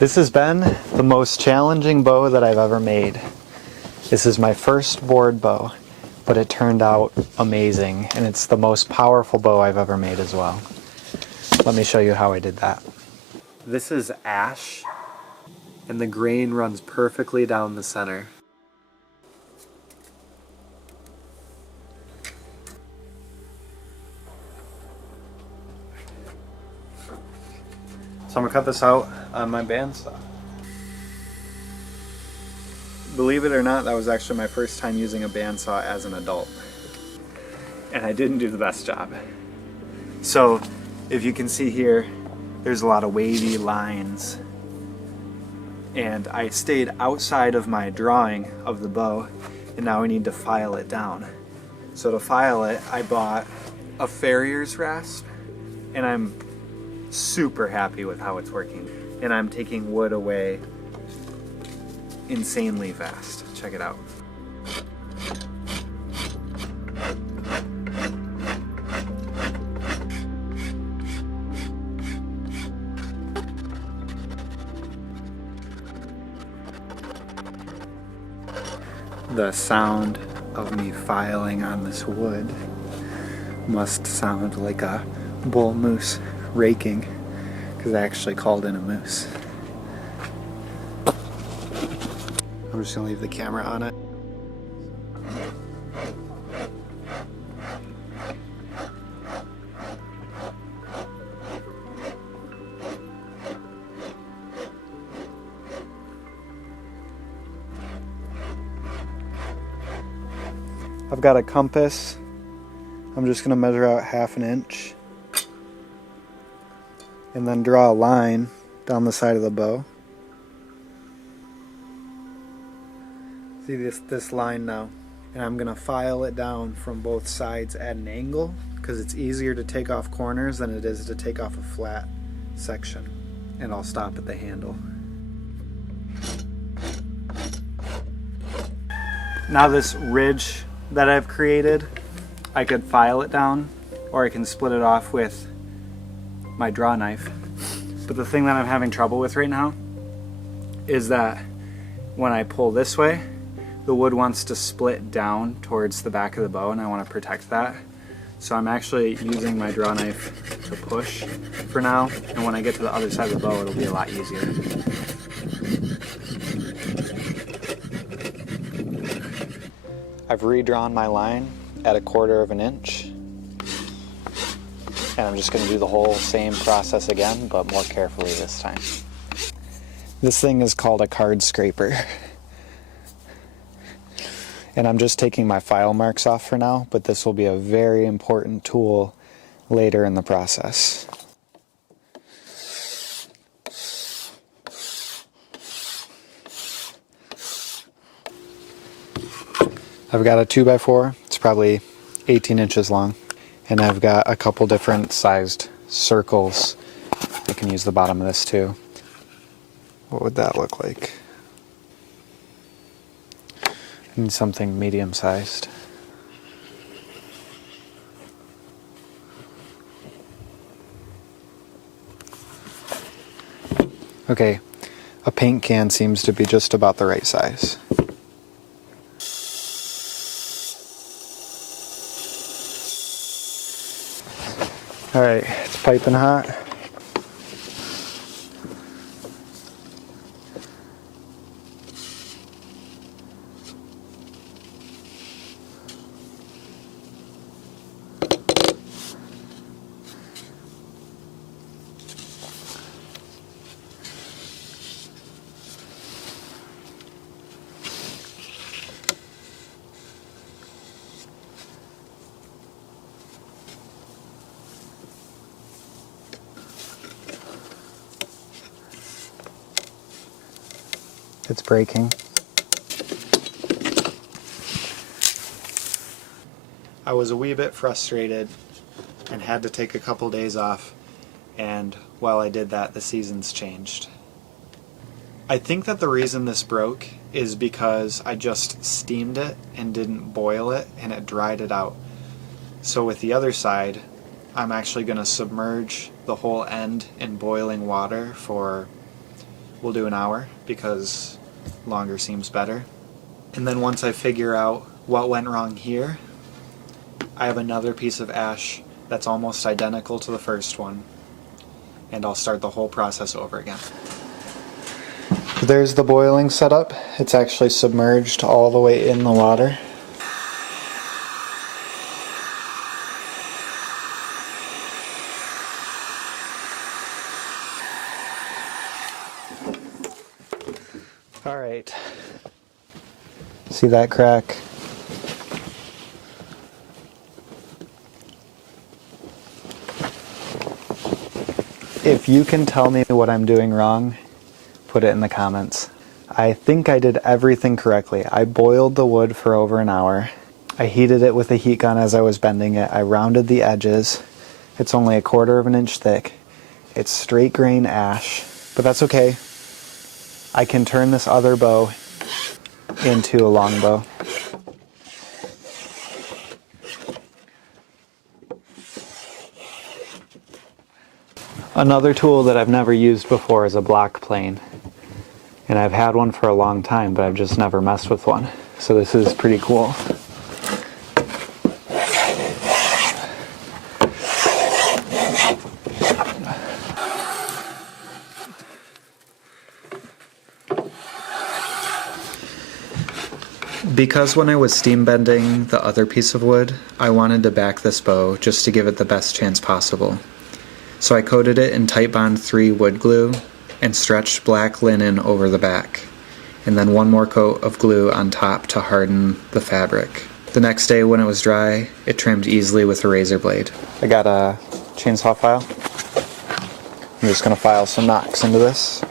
This has been the most challenging bow that I've ever made. This is my first board bow, but it turned out amazing, and it's the most powerful bow I've ever made as well. Let me show you how I did that. This is ash, and the grain runs perfectly down the center. So I'm gonna cut this out on my bandsaw. Believe it or not, that was actually my first time using a bandsaw as an adult. And I didn't do the best job. So if you can see here, there's a lot of wavy lines. And I stayed outside of my drawing of the bow, and now we need to file it down. So to file it, I bought a farrier's rasp, and I'm super happy with how it's working. And I'm taking wood away insanely fast. Check it out. The sound of me filing on this wood must sound like a bull moose raking, because I actually called in a moose. I'm just gonna leave the camera on it. I've got a compass. I'm just gonna measure out 1/2 inch and then draw a line down the side of the bow. See this line now, and I'm gonna file it down from both sides at an angle, because it's easier to take off corners than it is to take off a flat section. And I'll stop at the handle. Now this ridge that I've created, I could file it down, or I can split it off with my draw knife. But the thing that I'm having trouble with right now is that when I pull this way, the wood wants to split down towards the back of the bow, and I want to protect that. So I'm actually using my draw knife to push for now, and when I get to the other side of the bow, it'll be a lot easier. I've redrawn my line at 1/4 inch, and I'm just going to do the whole same process again, but more carefully this time. This thing is called a card scraper. And I'm just taking my file marks off for now, but this will be a very important tool later in the process. I've got a 2x4, it's probably 18 inches long, and I've got a couple different sized circles. I can use the bottom of this too. What would that look like? I need something medium sized. Okay, a paint can seems to be just about the right size. All right, it's piping hot. It's breaking. I was a wee bit frustrated and had to take a couple days off, and while I did that, the seasons changed. I think that the reason this broke is because I just steamed it and didn't boil it, and it dried it out. So with the other side, I'm actually going to submerge the whole end in boiling water for we'll do an hour because longer seems better. And then once I figure out what went wrong here, I have another piece of ash that's almost identical to the first one, and I'll start the whole process over again. There's the boiling setup. It's actually submerged all the way in the water. All right. See that crack? If you can tell me what I'm doing wrong, put it in the comments. I think I did everything correctly. I boiled the wood for over an hour. I heated it with a heat gun as I was bending it. I rounded the edges. It's only 1/4 of an inch thick. It's straight grain ash, but that's okay. I can turn this other bow into a long bow. Another tool that I've never used before is a block plane. And I've had one for a long time, but I've just never messed with one. So this is pretty cool. Because when I was steam bending the other piece of wood, I wanted to back this bow just to give it the best chance possible. So I coated it in Titebond 3 wood glue and stretched black linen over the back, and then one more coat of glue on top to harden the fabric. The next day when it was dry, it trimmed easily with a razor blade. I got a chainsaw file. I'm just going to file some nocks into this.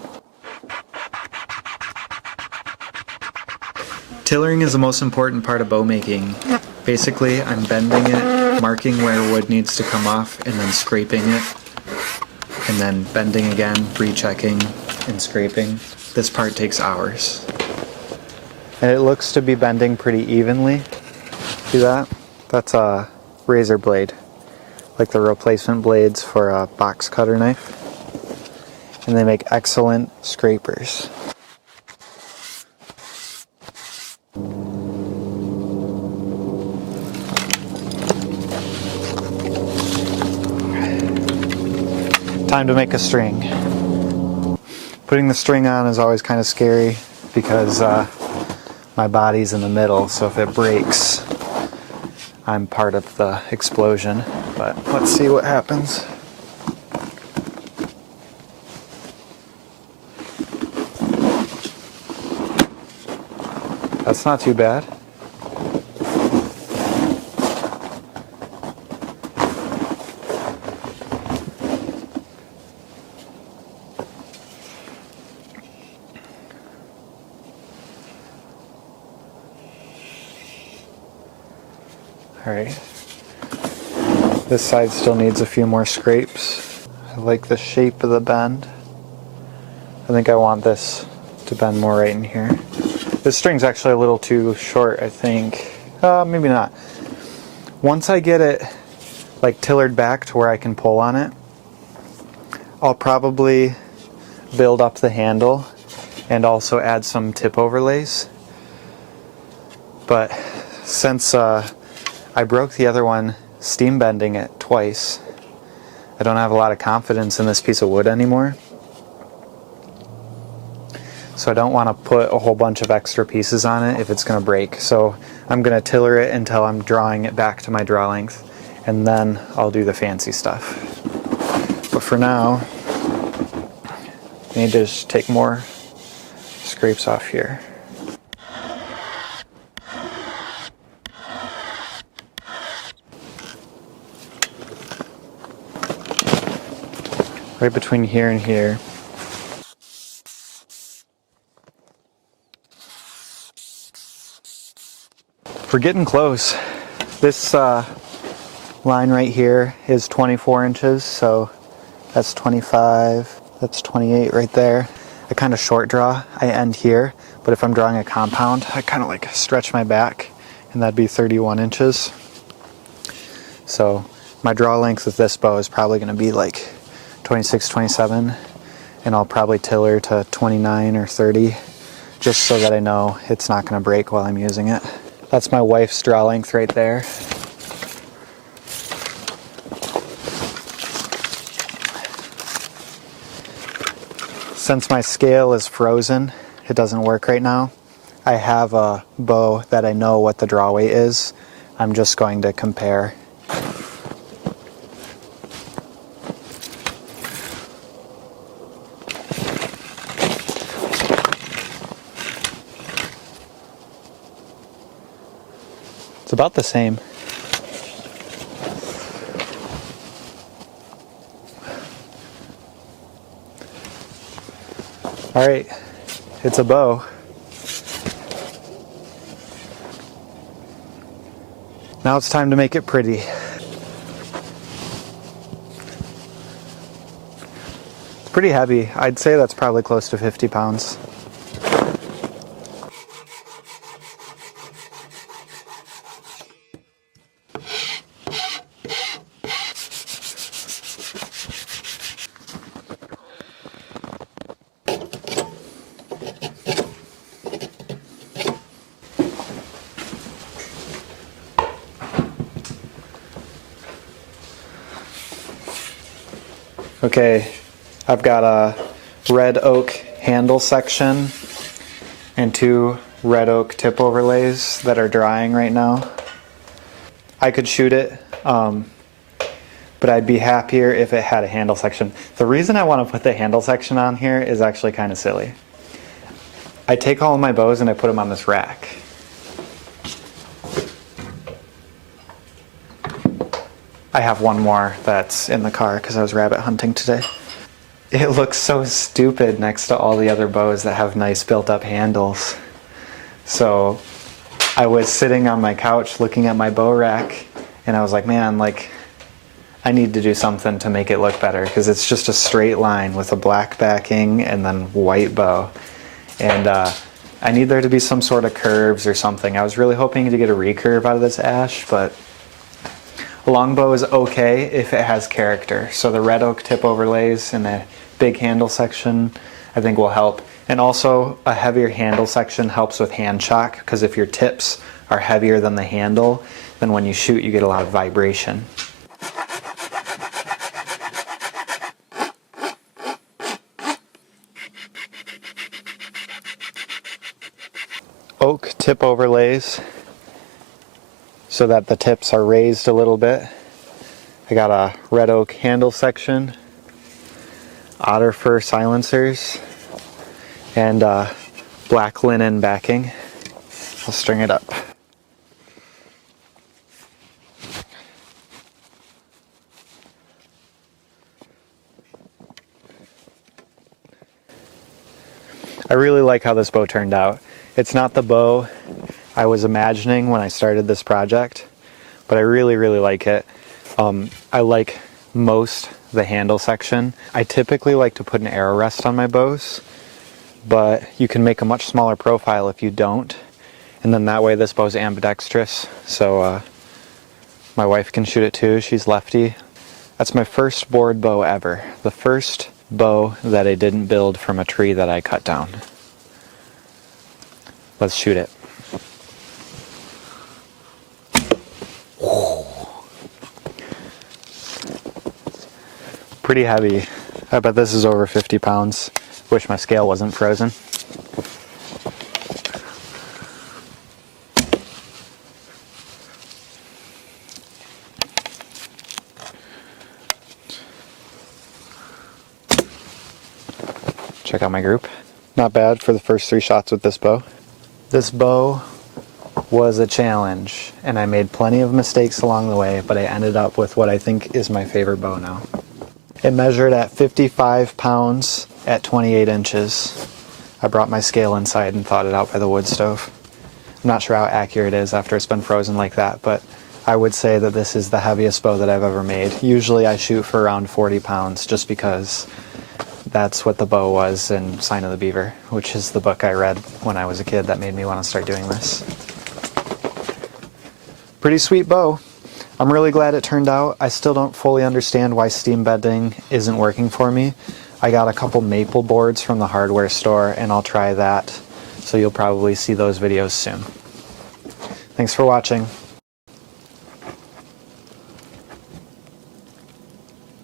Tillering is the most important part of bow making. Basically, I'm bending it, marking where wood needs to come off, and then scraping it. And then bending again, rechecking, and scraping. This part takes hours. And it looks to be bending pretty evenly. See that? That's a razor blade, like the replacement blades for a box cutter knife. And they make excellent scrapers. Time to make a string. Putting the string on is always kind of scary because my body's in the middle, so if it breaks, I'm part of the explosion. But let's see what happens. That's not too bad. Alright, this side still needs a few more scrapes. I like the shape of the bend. I think I want this to bend more right in here. This string's actually a little too short, I think. Maybe not. Once I get it like tillered back to where I can pull on it, I'll probably build up the handle and also add some tip overlays. But since I broke the other one steam bending it twice, I don't have a lot of confidence in this piece of wood anymore. So I don't want to put a whole bunch of extra pieces on it if it's going to break. So I'm going to tiller it until I'm drawing it back to my draw length, and then I'll do the fancy stuff. But for now, I need to just take more scrapes off here. Right between here and here. We're getting close. This line right here is 24 inches, so that's 25, that's 28 right there. I kind of short draw, I end here, but if I'm drawing a compound, I kind of like stretch my back, and that'd be 31 inches. So my draw length with this bow is probably going to be like 26, 27, and I'll probably tiller to 29 or 30 just so that I know it's not going to break while I'm using it. That's my wife's draw length right there. Since my scale is frozen, it doesn't work right now. I have a bow that I know what the draw weight is. I'm just going to compare. It's about the same. All right, it's a bow. Now it's time to make it pretty. It's pretty heavy. I'd say that's probably close to 50 pounds. Okay, I've got a red oak handle section and 2 red oak tip overlays that are drying right now. I could shoot it, but I'd be happier if it had a handle section. The reason I want to put the handle section on here is actually kind of silly. I take all of my bows and I put them on this rack. I have one more that's in the car because I was rabbit hunting today. It looks so stupid next to all the other bows that have nice built-up handles. So I was sitting on my couch looking at my bow rack and I was like, man, like, I need to do something to make it look better because it's just a straight line with a black backing and then white bow. And I need there to be some sort of curves or something. I was really hoping to get a recurve out of this ash, but a longbow is okay if it has character. So the red oak tip overlays and the big handle section I think will help. And also a heavier handle section helps with hand shock because if your tips are heavier than the handle, then when you shoot you get a lot of vibration. Oak tip overlays so that the tips are raised a little bit. I got a red oak handle section, otter fur silencers, and black linen backing. I'll string it up. I really like how this bow turned out. It's not the bow I was imagining when I started this project, but I really, really like it. I like most the handle section. I typically like to put an arrow rest on my bows, but you can make a much smaller profile if you don't. And then that way this bow's ambidextrous, so my wife can shoot it too. She's lefty. That's my first board bow ever. The first bow that I didn't build from a tree that I cut down. Let's shoot it. Pretty heavy. I bet this is over 50 pounds. Wish my scale wasn't frozen. Check out my group. Not bad for the first 3 shots with this bow. This bow was a challenge, and I made plenty of mistakes along the way, but I ended up with what I think is my favorite bow now. It measured at 55 pounds at 28 inches. I brought my scale inside and thawed it out by the wood stove. I'm not sure how accurate it is after it's been frozen like that, but I would say that this is the heaviest bow that I've ever made. Usually I shoot for around 40 pounds just because that's what the bow was in Sign of the Beaver, which is the book I read when I was a kid that made me want to start doing this. Pretty sweet bow. I'm really glad it turned out. I still don't fully understand why steam bending isn't working for me. I got a couple maple boards from the hardware store, and I'll try that. So you'll probably see those videos soon. Thanks for watching.